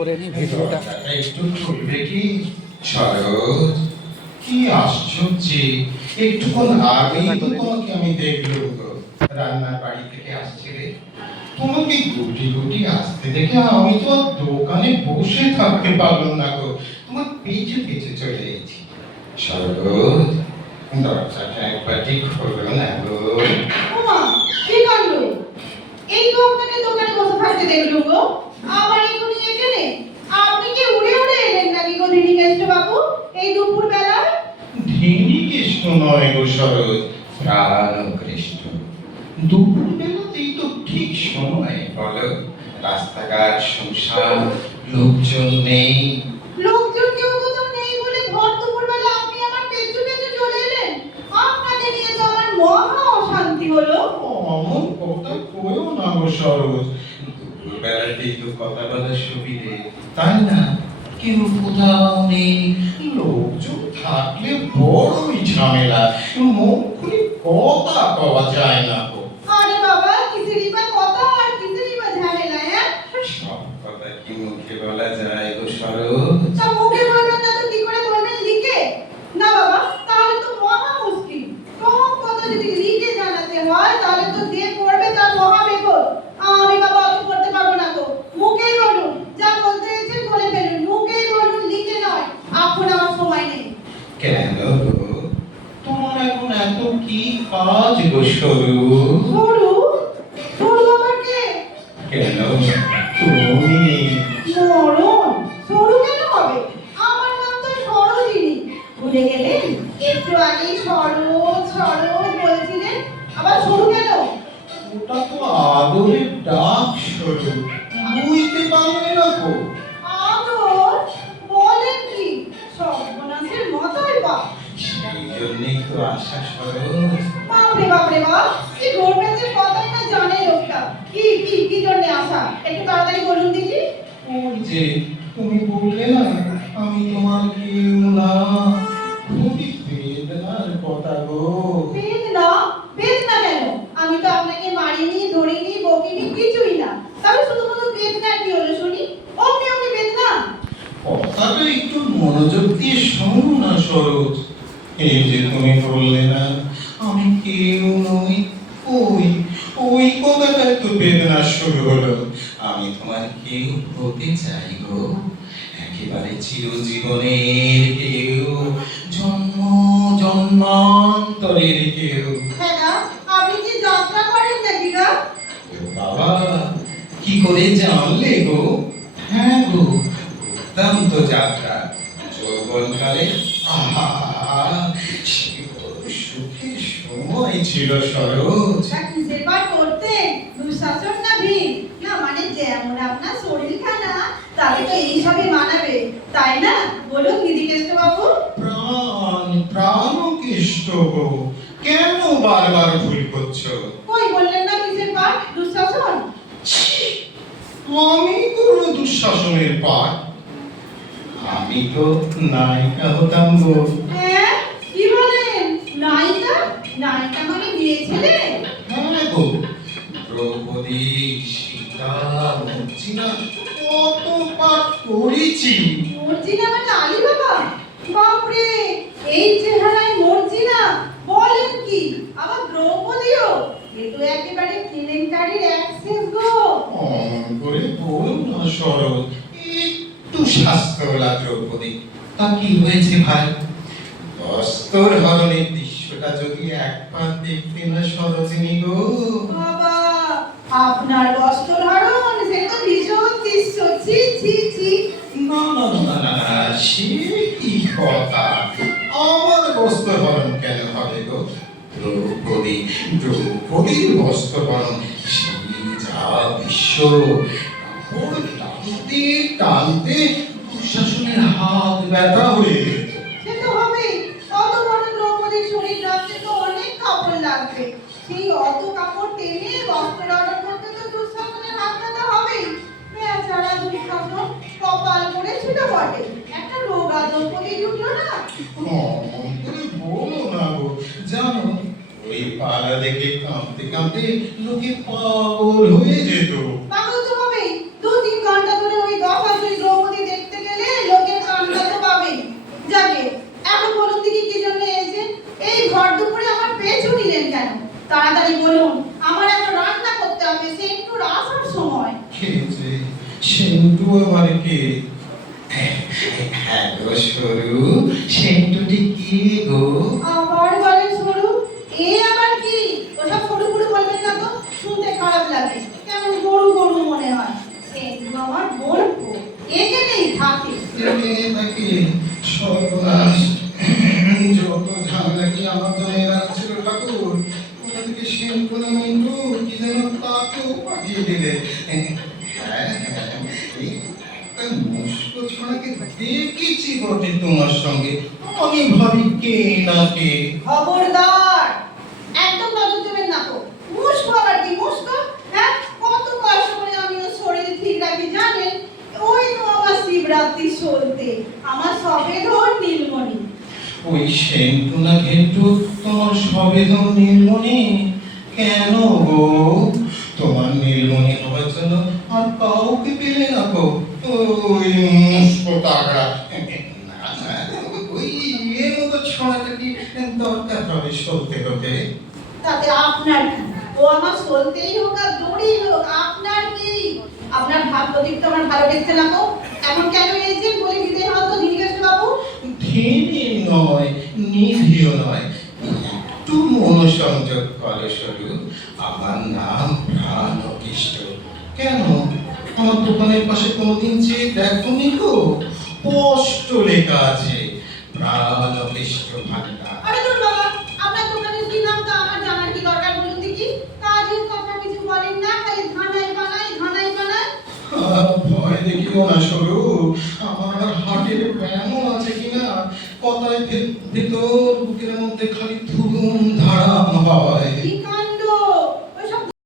করে নিই ভিডিওটা। একটু খুলবে কি শরৎ কি একটুক্ষণ আগেই তোমাকে আমি দেখলাম রান্নার বাড়ি থেকে আসছিলে তোমাকে গুটি গুটি আসতে দেখে আমি তো দোকানে বসে থাকতে পারলাম না গো তোমার পিছে পিছে চলে এসেছি শরৎ দরজাটা একবার ঠিক না গো এই আপনাকে দোকানে বসে থাকতে দেখলুম গো আবার এখনই এখানে আপনি কি উড়ে উড়ে এলেন নাকি গো দিদি কেষ্ট বাবু এই দুপুর বেলায় ধিনী কৃষ্ণ নয় গো শরৎ প্রাণ কৃষ্ণ। দুপুর বেলাতেই তো ঠিক সময় বলো। রাস্তাঘাট শুনশান লোকজন নেই। লোকজন কেউ কোথাও নেই বলে ভর দুপুর বেলা আপনি আমার পেছু পেছু চলে এলেন। আপনাকে নিয়ে তো আমার মহা অশান্তি হলো। অমন কথা কয়েও না গো শরৎ। দুপুর বেলাতেই তো কথা বলার সুবিধে। তাই না? কেউ কোথাও নেই। লোকজন থাকলে বড়ই ঝামেলা। মুখ খুলে কথা পাওয়া যায় না গো আরে বাবা কিসেরই বা কথা আর কিসেরই বা ঝামেলা হ্যাঁ সব কথা কি মুখে বলা যায় গো শরৎ তা মুখে বলবেন না তো কি করে বলবেন লিখে না বাবা তাহলে তো মহা মুশকিল সব কথা যদি লিখে জানাতে হয় তাহলে তো দিয়ে পড়বে তার মহা বিপদ আমি বাবা অত করতে পারব না তো মুখেই বলুন যা বলতে এসেছেন বলে ফেলুন মুখেই বলুন লিখে নয় এখন আমার সময় নেই কেন গো? তোমার এখন এত কি কাজ গো সরু সরু সরু আবার কে কেন? তুমি? মরণ সরু কেন হবে? আমার নাম তো সরোজিনী। ভুলে গেলেন একটু আগেই সরোজ সরোজ বলছিলেন। আবার সরু কেন? ওটা তো আদরের ডাক সরু বুঝতে পারবে না গো আদর বলেন কি সর্বনাশের মতোই বা সেই জন্যই বাপরে বাপরে বাপ কি গর্বের কথাই না জানে লোকটা। কি কি কি জন্য আসা? একটু তাড়াতাড়ি বলুন দেখি। ওই যে তুমি বললে না আমি তোমার কেউ না। খুবই বেদনার কথা গো। বেদনা? বেদনা কেন? আমি তো আপনাকে মারিনি ধরিনি বকিনি কিছুই না। তবে শুধুমাত্র বেদনা কি হলো শুনি? অমনি অমনি বেদনা? কথাটা একটু মনোযোগ দিয়ে শোনো না সরোজ এই যে তুমি বললে না? আমি কেউ নই ওই ওই কথাটা একটু বেদনা শুরু হলো। আমি তোমার কেউ হতে চাই গো। একেবারে চিরজীবনের কেউ জন্ম জন্মান্তরের কেউ। আপনি কি যাত্রা করেন নাকি গা? বাবা কি করে জানলে গো? হ্যাঁ গো দুর্দান্ত যাত্রা। যৌবনকালে আহা সে সময় ছিল সরোজ তা কিসের দুঃশাসন না ভিড় না মানে যেমন আপনার শরীরখানা তাকে তো এইসবই মানাবে তাই না বলুন দিদি কেষ্ট বাবু প্রাণ প্রাণ কৃষ্ট গো কেন বারবার ভুল করছ কই বললেন না কিসের পাঠ দুঃশাসন আমি কোনো দুঃশাসনের পাঠ আমি তো নায়িকা হতাম গো হ্যাঁ কি বলেন নায়িকা নায়িকা মানে বিয়ে ছেলে হ্যাঁ গো। দ্রৌপদী সীতা মর্জিনা কত পাঠ করেছি। মর্জিনা মানে আলী বাবা বাপরে এই চেহারায় মর্জিনা? বলেন কি? আবার দ্রৌপদীও? একেবারে কেলেঙ্কারির অ্যাক্সেস গো। করে বল না সরল একটু স্বাস্থ্যলা দ্রৌপদী। তা কি হয়েছে ভাই? বস্তর হরণের দৃশ্যটা যদি একবার দেখতে না সরোজিনী গো। বাবা আপনার বস্ত্র হরণ সে তো ভীষণ দৃশ্য ছি ছি ছি। না না না না না সে কি কথা? আমার বস্ত্র হরণ কেন হবে গো? দ্রৌপদী দ্রৌপদীর বস্ত্র হরণ সেই যা বিশ্ব। টানতে টানতে দুঃশাসনের হাত ব্যথা হয়ে কাঁদতে লোকে পাগল হয়ে যেত। এখন বলুন কি জন্য এসে এই আমার নিলেন কেন? তাড়াতাড়ি আমার রান্না করতে হবে একটু সময়। কে? হ্যাঁ, হ্যাঁ, হ্যাঁ খারাপ লাগে। কেমন গরু গরু মনে হয়? সেন্টু আমার বলব এখানেই থাকে? সর্বনাশ। যত ঝামেলা কি আমার জন্য রাখছিল ঠাকুর কোথা থেকে সেন্টু মিন্টু কি যেন তাকেও পাঠিয়ে দিলে? হ্যাঁ হ্যাঁ মুস্কো ছড়াকে দেখেছি বটে তোমার সঙ্গে। আমি ভাবি কে না কে। খবরদার একদম নজর দেবেন না তো মুস্কো আবার কি মুস্কো হ্যাঁ কত কষ্ট করে আমি ওর শরীর ঠিক রাখি জানেন ওই তো আমার শিবরাত্রি চলতে। আমার সবে ধর নীলমণি। ওই সেন্টু না ঘেন্টু তোমার সবেদন নীলমণি? কেন গো? তোমার নীলমণি হওয়ার জন্য আর কাউকে পেলে না গো? ওই মুস্কো তাগড়া। ওই এর মতো ছড়াটা কি দরকার হবে সলতে হতে। তাতে আপনার ও আমার চলতেই হোক আর দৌড়েই হোক আপনার কি? আপনার ভাগ্যদীপ তো আমার ভালো দেখতে না তো এখন কেন এসেছেন বলে দিতে হতো তো দিদিকেশ বাবু ধীরে নয় নিধিও নয়। একটু মনোসংযোগ করে শুরু আমার নাম প্রাণ অতিষ্ঠ কেন? আমার দোকানের পাশে কোনোদিন যে দেখো গো স্পষ্ট লেখা আছে প্রাণ অতিষ্ঠ ভান্ডার। আরে তোর বাবা আপনার দোকানের কি নাম তা আমার জানার কি দরকার বলুন দেখি। কাজের কথা কিছু বলেন না খালি ধানাই বানাই ধানাই বানাই আহ, ভয় দেখিও না সরু আমার হার্টের ব্যায়ামও আছে কিনা কথায় ভেতর বুকের মধ্যে খালি ধুলুম ধারা হয়।